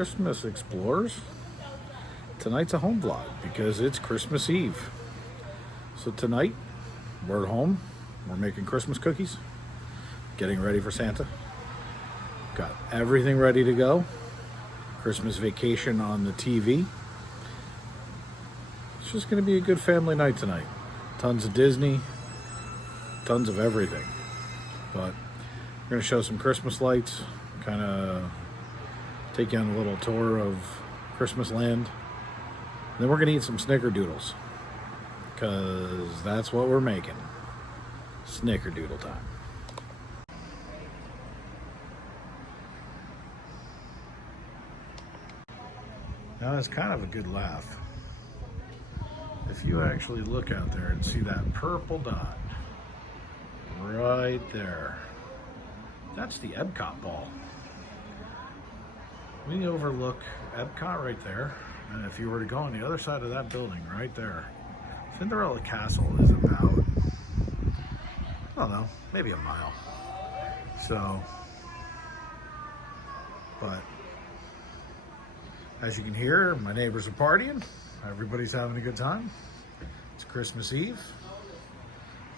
Christmas, explorers. Tonight's a home vlog because it's Christmas Eve. So tonight, we're at home. We're making Christmas cookies, getting ready for Santa. Got everything ready to go. Christmas vacation on the TV. It's just going to be a good family night tonight. Tons of Disney, tons of everything. But we're going to show some Christmas lights, kind of take you on a little tour of Christmas land. Then we're going to eat some Snickerdoodles, because that's what we're making. Snickerdoodle time. Now that's kind of a good laugh. If you actually look out there and see that purple dot right there, that's the Epcot ball. We overlook Epcot right there, and if you were to go on the other side of that building right there, Cinderella Castle is about, I don't know, maybe a mile. So, but as you can hear, my neighbors are partying. Everybody's having a good time. It's Christmas Eve.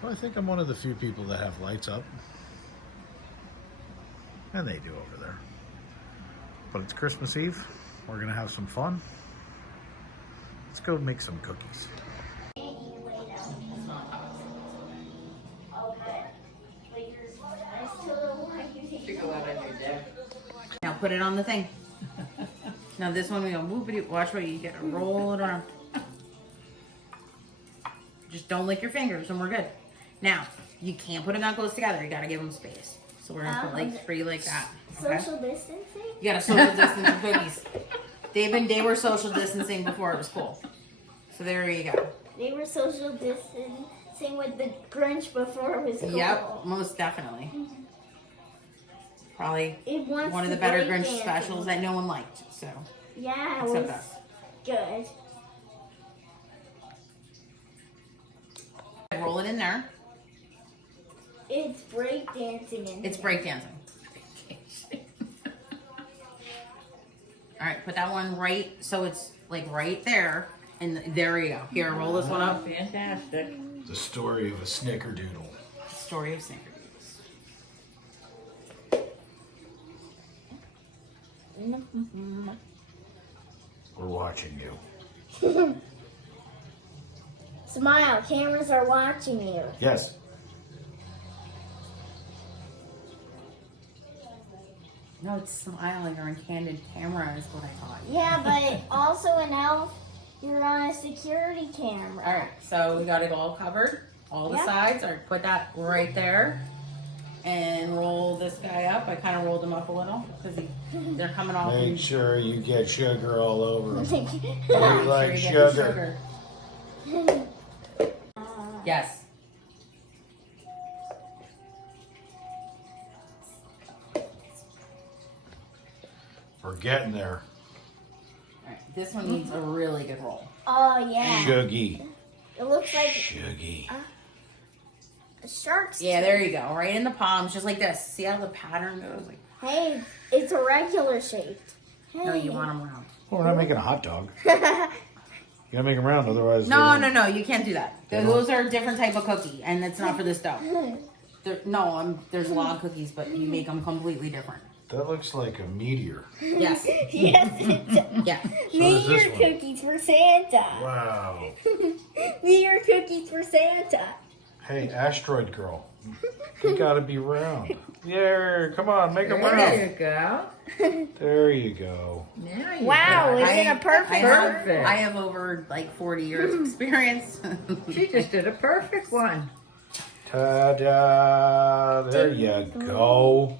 Well, I think I'm one of the few people that have lights up. And they do over there. But it's Christmas Eve. We're going to have some fun. Let's go make some cookies. Now put it on the thing. Now this one we go whoopity. Watch what you get. Roll it around. Just don't lick your fingers and we're good. Now, you can't put them that close together. You gotta give them space. So we're gonna put like 3 like that. Okay? Social distancing? You gotta social distance the cookies. They were social distancing before it was cool. So there you go. They were social distancing with the Grinch before it was cool. Yep, most definitely. Probably One of the better Grinch specials that no one liked. So yeah, it except was us. good. Roll it in there. It's breakdancing. It's breakdancing. All right, put that one right, so it's like right there, and there you go. Here, roll this one up. Fantastic. The story of a Snickerdoodle. Story of Snickerdoodles. We're watching you. Smile, cameras are watching you. Yes. No, it's smiling or in candid camera is what I thought. Yeah, but also in Elf, you're on a security camera. All right, so we got it all covered, all the Yep. sides. All right, put that right there, and roll this guy up. I kind of rolled him up a little because they're coming off. Make sure you get sugar all over them. Make We sure like you get the sugar. Yes. We're getting there. All right, this one needs a really good roll. Oh yeah. Shuggy. It looks like Shuggy. a shark's Yeah, there you go. Right in the palms, just like this. See how the pattern goes? Like, Hey, it's a regular shape. Hey. no, you want them round. Well, we're not making a hot dog. You gotta make them round, otherwise. No, you can't do that. Those are a different type of cookie, and it's not for this dough. There's a lot of cookies, but you make them completely different. That looks like a meteor. Yes. Yes, it does. Yeah. does this Meteor one. cookies for Santa. Wow. Meteor cookies for Santa. Hey, asteroid girl. You gotta be round. Yeah, come on, make them There round. you go. There you go. Now you Wow, got is it a perfect? I have over like 40 years experience. it. She just did a perfect one. Ta-da! There you go.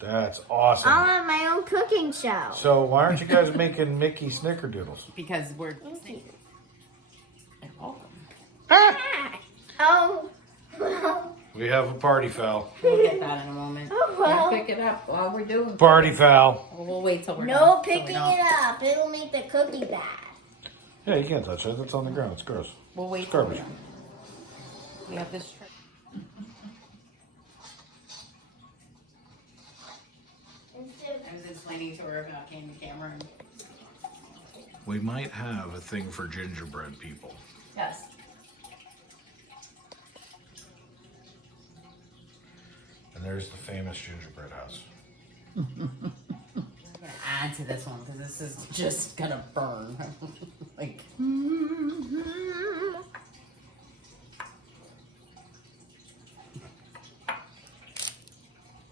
That's awesome. I'll have my own cooking show. So why aren't you guys making Mickey Snickerdoodles? Because we're Thank you. You're welcome. Oh, well. We have a party foul. We'll get that in a moment. Oh, Yeah, well. pick it up while we're doing. Party foul. We'll wait till we're No done. picking it up. It'll make the cookie bad. Yeah, you can't touch that. That's on the ground. It's gross. We'll wait It's till we're garbage. done. We have this tray. I was explaining explaining to her about Candy Cameron. We might have a thing for gingerbread people. Yes. And there's the famous gingerbread house. I'm gonna add to this one because this is just gonna burn. Like.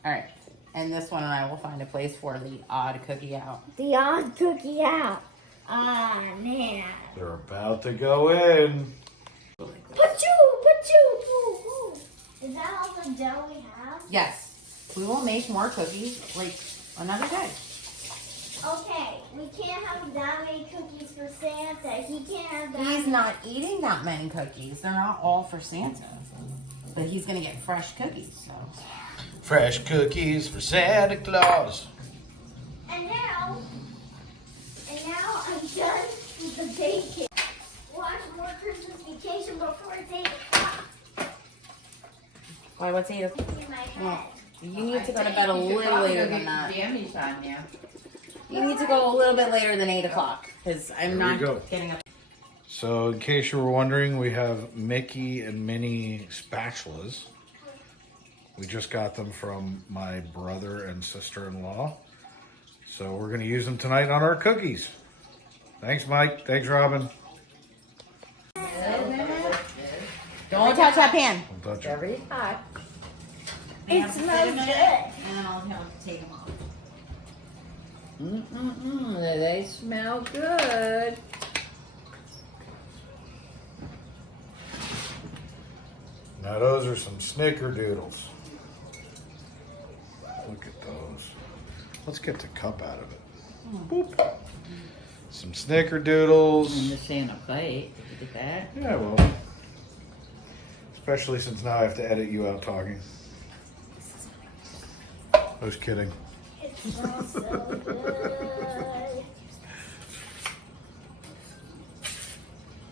All right, and this one I will find a place for the odd cookie out. The odd cookie out. Ah, man. They're about to go in. Pachoo. Is that all the dough we have? Yes, we will make more cookies like another day. Okay, we can't have that many cookies for Santa. He can't have that He's many. not eating that many cookies. They're not all for Santa, but he's gonna get fresh cookies. So. Fresh cookies for Santa Claus. And now I'm done with the bacon. Watch more Christmas Vacation before it's 8 o'clock. Why? What's 8 o'clock? In my head. You need to go to bed a little later than that. Jammies on you. You need to go a little bit later than 8 o'clock because I'm There we not go. getting up. So in case you were wondering, we have Mickey and Minnie spatulas. We just got them from my brother and sister-in-law. So we're gonna use them tonight on our cookies. Thanks, Mike. Thanks, Robin. Don't touch that pan. Don't touch it. Very hot. It smells good. And then I'll have to take them off. They smell good. Now those are some Snickerdoodles. Look at those. Let's get the cup out of it. Boop. Some And Snickerdoodles. the Santa plate. Did you get that? Yeah, well. Especially since now I have to edit you out talking. I was kidding. It smells so good.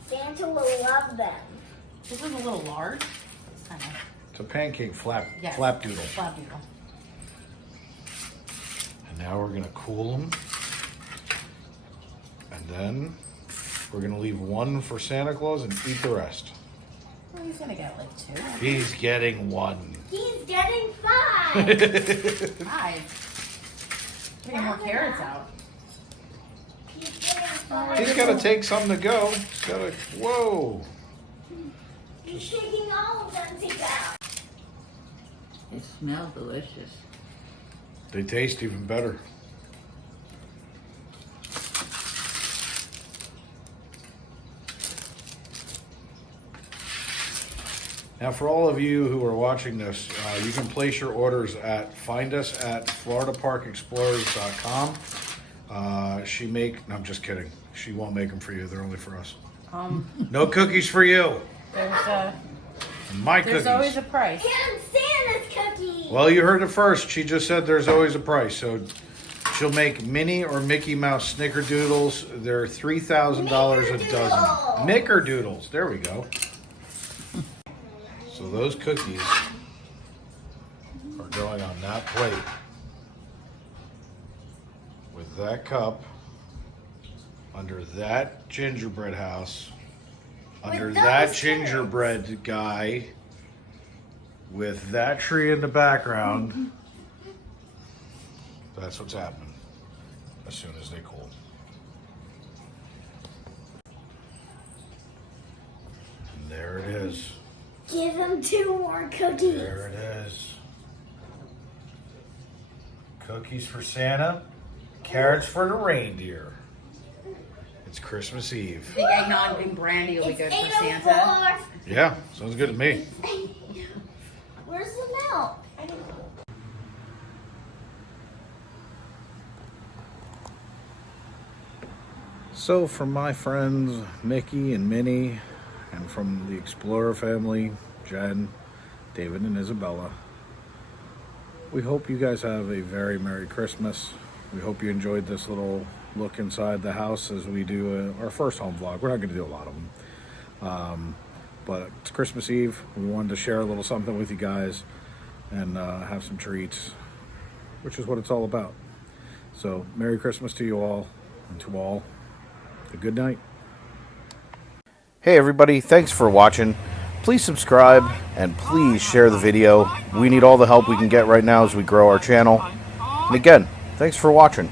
Santa will love them. This is a little large. It's kind of It's a pancake flap yes. doodle. Flap doodle. And now we're gonna cool them. And then we're gonna leave one for Santa Claus and eat the rest. Well, he's gonna get like 2. He's getting one. He's getting 5. 5. Getting more carrots out. He's getting 5. He's gotta take some to go. He's gotta, whoa. He's taking all of them to go. They smell delicious. They taste even better. Now, for all of you who are watching this, you can place your orders find us at floridaparkexplorers.com. She no, I'm just kidding. She won't make them for you. They're only for us. No cookies for you. There's My cookies. always a price. And Santa's cookies. Well, you heard it first. She just said there's always a price. So she'll make Minnie or Mickey Mouse Snickerdoodles. They're $3,000 a dozen. Snickerdoodles. There we go. So those cookies are going on that plate with that cup under that gingerbread house, under With that those gingerbread guy, with that tree in the background. That's what's happening as soon as they cool. And there it is. Give him 2 more cookies. There it is. Cookies for Santa, carrots for the reindeer. It's Christmas Eve. Big eggnog and brandy will be It's good for Santa. 8:04. Yeah, sounds good to me. Where's the milk? So from my friends Mickey and Minnie, and from the Explorer family, Jen, David, and Isabella, we hope you guys have a very Merry Christmas. We hope you enjoyed this little look inside the house as we do our first home vlog. We're not going to do a lot of them. But it's Christmas Eve. We wanted to share a little something with you guys and have some treats, which is what it's all about. So, Merry Christmas to you all, and to all, a good night. Hey everybody, thanks for watching. Please subscribe, and please share the video. We need all the help we can get right now as we grow our channel. And again, thanks for watching.